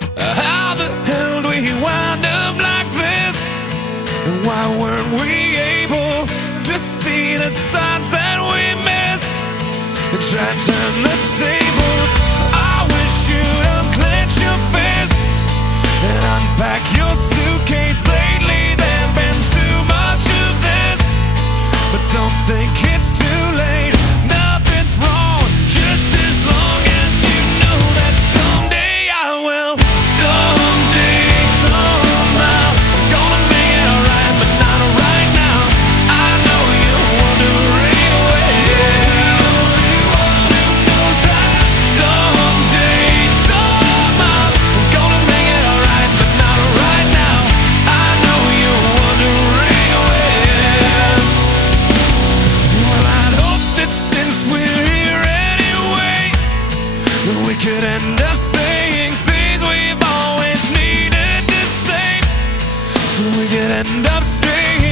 How the hell do we wind up like this? And why weren't we able to see the signs that we missed and try to turn the tables? I wish you'd unclench your fists and unpack your suitcase. Lately there's been too much of this, but don't think it's too late. Nothing's wrong, just as long as you know that someday I will. Someday, somehow, I'm gonna make it alright, but not right now. I know you're wondering where. Who knows that someday, somehow, I'm gonna make it alright, but not right now. I know you're wondering where. Well, I'd hope that since we're here anyway, that we could end up saying things we've always needed to say, so we could end up straight